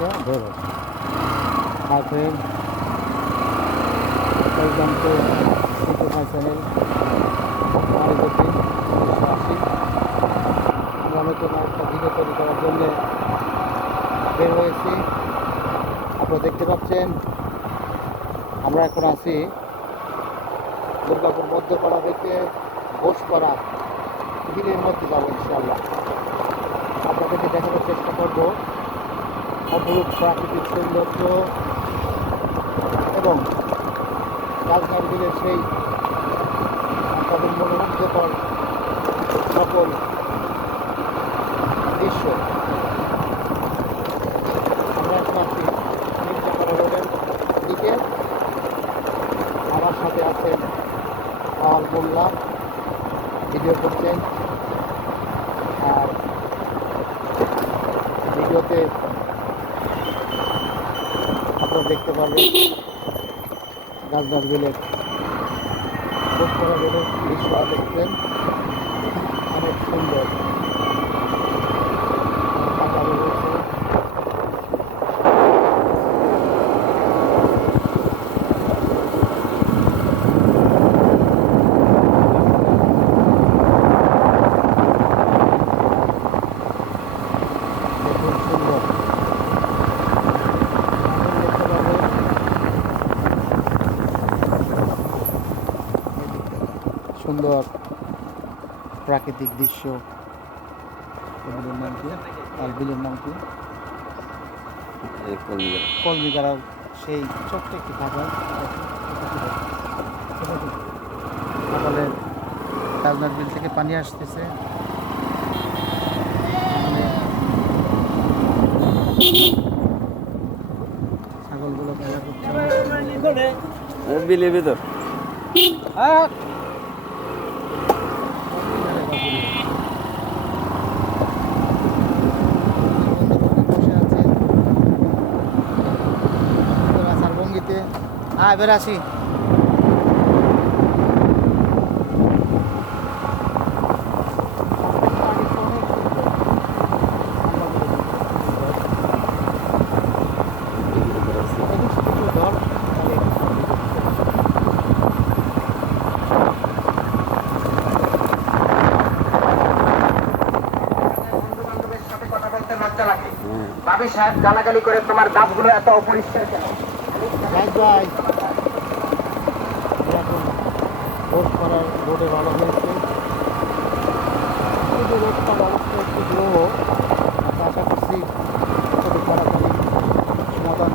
থেকে বের হয়। হাই ফ্রেন্ড, ওয়েলকাম টু সিটু মাই চ্যানেল মারিগতি 1980। আমরা নতুন একটা ভিডিও তৈরি করার জন্য বের হয়েছি। আপনারা দেখতে পাচ্ছেন আমরা এখন আছি দুর্গাপুর মধ্যপাড়া থেকে ঘোষপাড়া বিলের মধ্যে যাবো ইনশাআল্লাহ। আপনাদেরকে দেখানোর চেষ্টা করব অপরূপ প্রাকৃতিক সৌন্দর্য এবং রাজনার বিলের সেই তাদের মনোমুগ্ধকর সকল দৃশ্য। আমরা এখন আছি মির্জাপাড়া রোডের দিকে। আমার সাথে আছেন পাওয়াল মোল্লা, ভিডিও করছেন। আর ভিডিওতে আপনারা দেখতে পারবেন রাজনার বিলের ঘোষপাড়া রোডের দৃশ্য দেখছেন, অনেক সুন্দর। পাতানো রয়েছে, দেখুন সুন্দর। দেখতে পাবেন সুন্দর প্রাকৃতিক দৃশ্য। বিলের নাম কি? আর বিলের নাম কি? কলমিগাড়ার সেই ছোট্ট একটি খাবার। সকালে রাজনার বিল থেকে পানি আসতেছে। ছাগলগুলো খেলা করছে বিলের ভিতর। বসে আছে আসার ভঙ্গিতে। এবার আসি। ভাবি সাহেব গালাগালি করে তোমার দাঁতগুলো এত অপরিষ্কার কেন? ভাই এখন ভোট করার বোর্ডে ভালো হয়েছে, কিন্তু রোডটার অবস্থা একটু গ্রহ। আশা করছি খুবই তাড়াতাড়ি সমাধান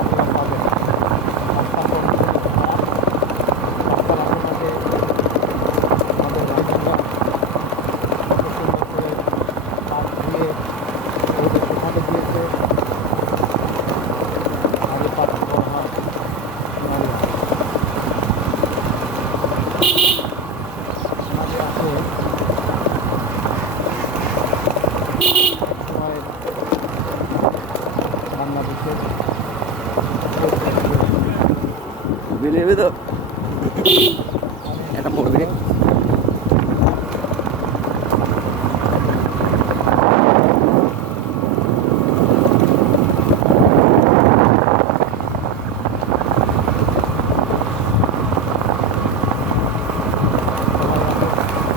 আপনারা পাবেন। রাস্তার পরিস্থিতি খুব খারাপ। রাস্তার আশেপাশে আমাদের ভাইবোনরা কত সুন্দর করে কাঠ দিয়ে রোডে শুকাতে দিয়েছে। আগে কাঠ করা হয় নাহলে মাঝে আসে সময় বাংলাদেশের বিলের ভিতর এটা পড়বে।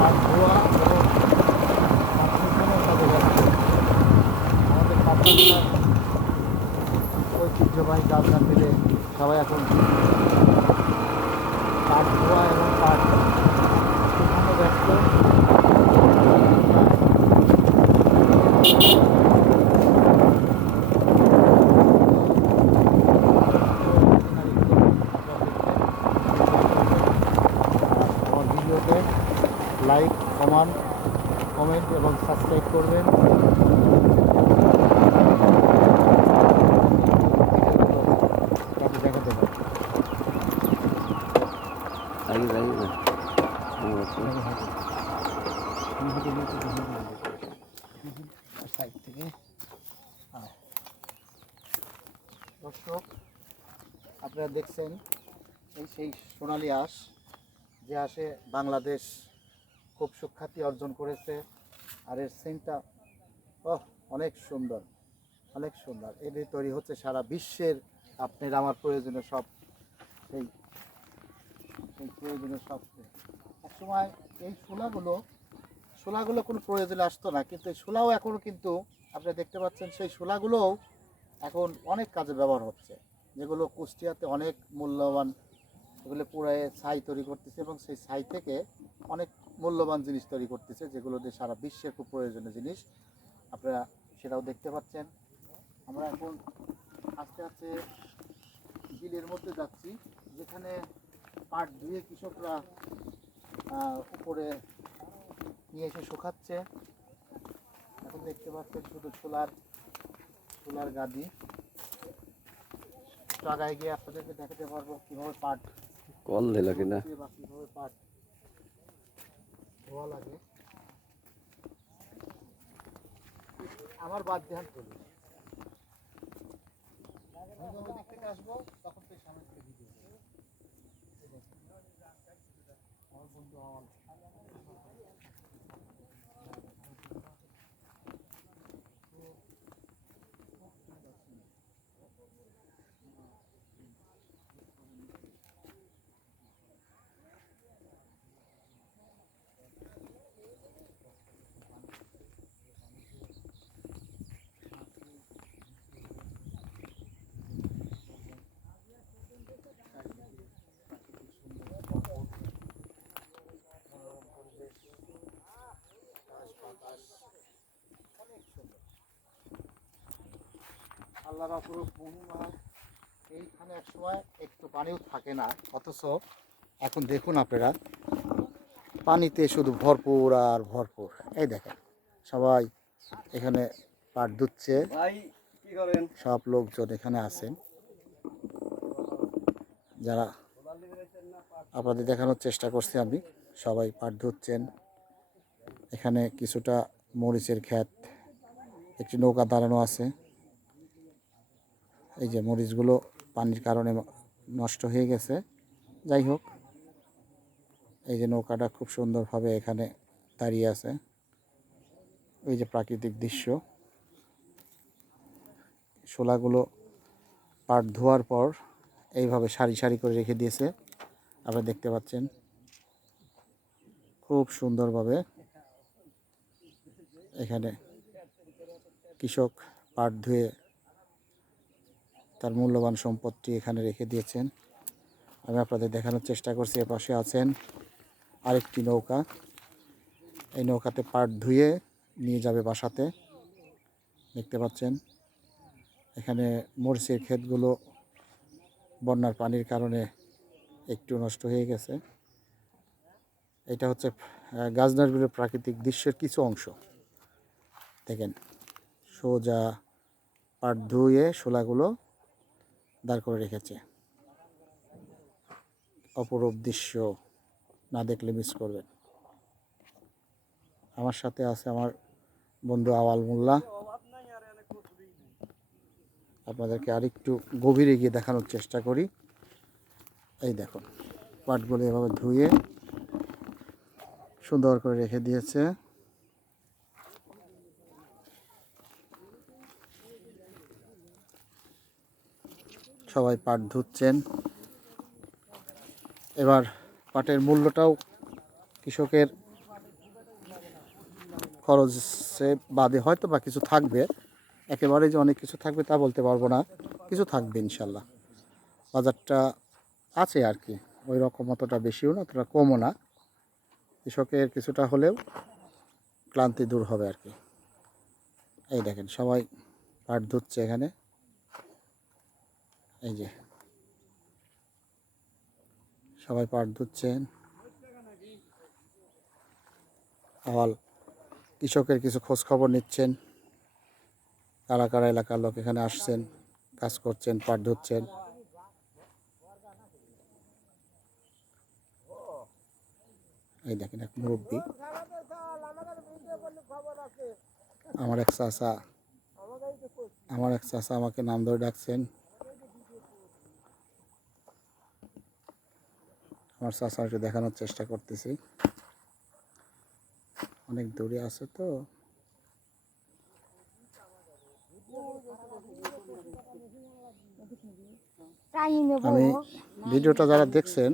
কাঠ ধোয়া এবং আমাদের পাবনা জেলার ঐতিহ্যবাহী রাজনার মিলে সবাই এখন কাঠ ধোয়া এবং কাঠ শুকানো ব্যস্ত। আমার ভিডিওতে লাইক, কমেন্ট এবং সাবস্ক্রাইব করবেন। কাউকে দেখাতে পারি। আগে যাই না সাইড থেকে দর্শক আপনারা দেখছেন এই সেই সোনালী হাঁস, যে হাঁসে বাংলাদেশ খুব সুখ্যাতি অর্জন করেছে। আর এর সেন্টটা অনেক সুন্দর। অনেক সুন্দর। এটি তৈরি হচ্ছে সারা বিশ্বের আপনার আমার প্রয়োজনীয় সব সেই সেই প্রয়োজনীয় সব। এক সময় এই শোলাগুলো কোনো প্রয়োজনে আসতো না, কিন্তু এই শোলাও এখনও কিন্তু আপনি দেখতে পাচ্ছেন সেই শোলাগুলোও এখন অনেক কাজে ব্যবহার হচ্ছে, যেগুলো কুষ্টিয়াতে অনেক মূল্যবান। এগুলো পুরায় ছাই তৈরি করতেছে এবং সেই ছাই থেকে অনেক মূল্যবান জিনিস তৈরি করতেছে, যেগুলো দিয়ে সারা বিশ্বের খুব প্রয়োজনীয় জিনিস। আপনারা সেটাও দেখতে পাচ্ছেন। আমরা এখন আস্তে আস্তে বিলের মধ্যে যাচ্ছি, যেখানে পাট ধুয়ে কৃষকরা উপরে নিয়ে এসে শুকাচ্ছে। এখন দেখতে পাচ্ছেন শুধু সোলার গাদি। জায়গায় গিয়ে আপনাদেরকে দেখাতে পারবো কীভাবে পাট কল দিল কিনা বা কীভাবে পাট ধোয়া লাগে। আমার বাদ ধ্যান চলি, আমি যখন দিক থেকে আসবো তখন তো সামনে থেকে ভিডিও আমার বন্ধু আমার আল্লাহর অপরূপ মহিমা। এইখানে এক সময় একটু পানিও থাকে না, অথচ এখন দেখুন আপনারা পানিতে শুধু ভরপুর আর ভরপুর। এই দেখেন সবাই এখানে পাট ধুচ্ছে, ভাই কি করেন সব লোকজন এখানে আছেন, যারা আপনাদের দেখানোর চেষ্টা করছি আমি। সবাই পাট ধুচ্ছেন। এখানে কিছুটা মরিচের ক্ষেত, একটি নৌকা দাঁড়ানো আছে। এই যে মরিচগুলো পানির কারণে নষ্ট হয়ে গেছে, যাই হোক এই যে নৌকাটা খুব সুন্দরভাবে এখানে দাঁড়িয়ে আছে। এই যে প্রাকৃতিক দৃশ্য, শোলাগুলো পাট ধোয়ার পর এইভাবে সারি সারি করে রেখে দিয়েছে, আপনারা দেখতে পাচ্ছেন খুব সুন্দরভাবে। এখানে কৃষক পাট ধুয়ে তার মূল্যবান সম্পদটি এখানে রেখে দিয়েছেন। আমি আপনাদের দেখানোর চেষ্টা করছি। এর পাশে আছেন আরেকটি নৌকা, এই নৌকাতে পাট ধুয়ে নিয়ে যাবে বাসাতে। দেখতে পাচ্ছেন এখানে মরিচের ক্ষেতগুলো বন্যার পানির কারণে একটু নষ্ট হয়ে গেছে। এটা হচ্ছে গাজনার বিলের প্রাকৃতিক দৃশ্যের কিছু অংশ। দেখেন সোজা পাট ধুয়ে শোলাগুলো দাঁড় করে রেখেছে। অপরূপ দৃশ্য, না দেখলে মিস করবেন। আমার সাথে আছে আমার বন্ধু আওয়াল মোল্লা। আপনাদেরকে আরেকটু গভীরে গিয়ে দেখানোর চেষ্টা করি। এই দেখুন পাটগুলো এভাবে ধুয়ে সুন্দর করে রেখে দিয়েছে। সবাই পাট ধুচ্ছেন। এবার পাটের মূল্যটাও কৃষকের খরচে বাদে হয়তো বা কিছু থাকবে, একেবারে যে অনেক কিছু থাকবে তা বলতে পারবো না, কিছু থাকবে ইনশাল্লাহ। বাজারটা আছে আর কি, ওই রকম অতটা বেশিও না অতটা কমও না। কৃষকের কিছুটা হলেও ক্লান্তি দূর হবে আর কি। এই দেখেন সবাই পাট ধুচ্ছে এখানে। এই যে সবাই পাট ধুচ্ছেন। আওয়াল কৃষকের কিছু খোঁজ খবর নিচ্ছেন, কারা কারা এলাকার লোক এখানে আসছেন, কাজ করছেন, পাট ধুচ্ছেন। এই দেখেন এক মুরব্বী, আমার এক চাচা আমাকে নাম ধরে ডাকছেন। আমার চাচাকে দেখানোর চেষ্টা করতেছি, অনেক দূরে আছে তো। আমি ভিডিওটা যারা দেখছেন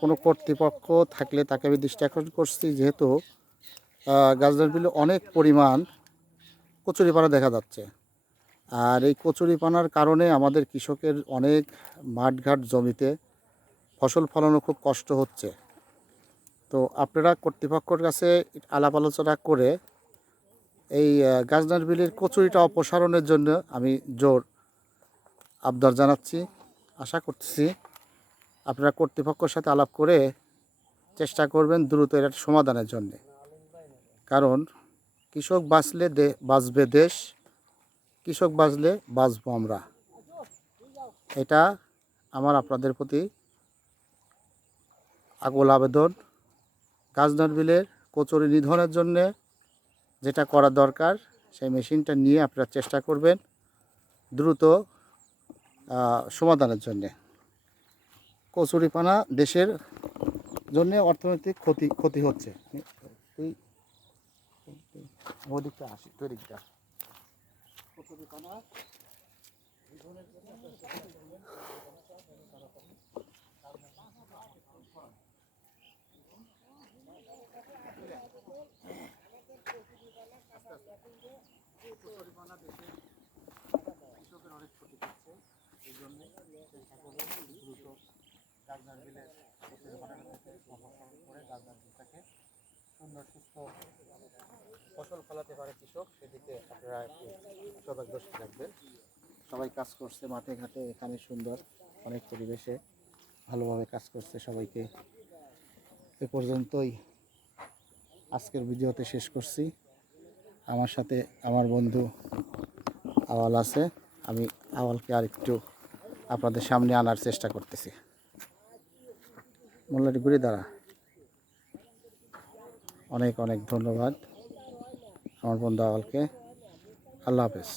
কোনো কর্তৃপক্ষ থাকলে তাকে আমি দৃষ্টি আকর্ষণ করছি, যেহেতু গাজনের বিলে অনেক পরিমাণ কচুরিপানা দেখা যাচ্ছে। আর এই কচুরিপানার কারণে আমাদের কৃষকের অনেক মাঠঘাট জমিতে ফসল ফলানো খুব কষ্ট হচ্ছে। তো আপনারা কর্তৃপক্ষের কাছে আলাপ আলোচনা করে এই গাজনার বিলের কচুরিটা অপসারণের জন্য আমি জোর আবদার জানাচ্ছি। আশা করতেছি আপনারা কর্তৃপক্ষের সাথে আলাপ করে চেষ্টা করবেন দ্রুত এর সমাধানের জন্যে। কারণ কৃষক বাঁচলে বাঁচবে দেশ, কৃষক বাঁচলে বাঁচবো আমরা। এটা আমার আপনাদের প্রতি আকুল আবেদন। গাজনার বিলের কচুরি নিধনের জন্যে যেটা করা দরকার সেই মেশিনটা নিয়ে আপনারা চেষ্টা করবেন দ্রুত সমাধানের জন্যে। কচুরিপানা দেশের জন্য অর্থনৈতিক ক্ষতি হচ্ছে। তুই ওদিকটা আসি, তুই দিকটা কচুরিপানা নিধনের জন্য কচুরিপানা দেশের কৃষকের অনেক ক্ষতি করছে। এই জন্যে চেষ্টা করবেন দ্রুত গাজনার বিলের কচুরিপানাটা থেকে অপসারণ করে গাজনার বিলটাকে সুন্দর সুস্থ ফসল ফলাতে পারে কৃষক, সেদিকে আপনারা একটু সজাগ দৃষ্টি রাখবেন। সবাই কাজ করছে মাঠে ঘাটে, এখানে সুন্দর অনেক পরিবেশে ভালোভাবে কাজ করছে। সবাইকে এ পর্যন্তই আজকের ভিডিওতে শেষ করছি। আমার সাথে আমার বন্ধু আওয়াল আছে, আমি আওয়ালকে আর একটু আপনাদের সামনে আনার চেষ্টা করতেছি। মোল্লাটি ঘুরে দাঁড়া। অনেক অনেক ধন্যবাদ আমার বন্ধু আওয়ালকে। আল্লাহ হাফেজ।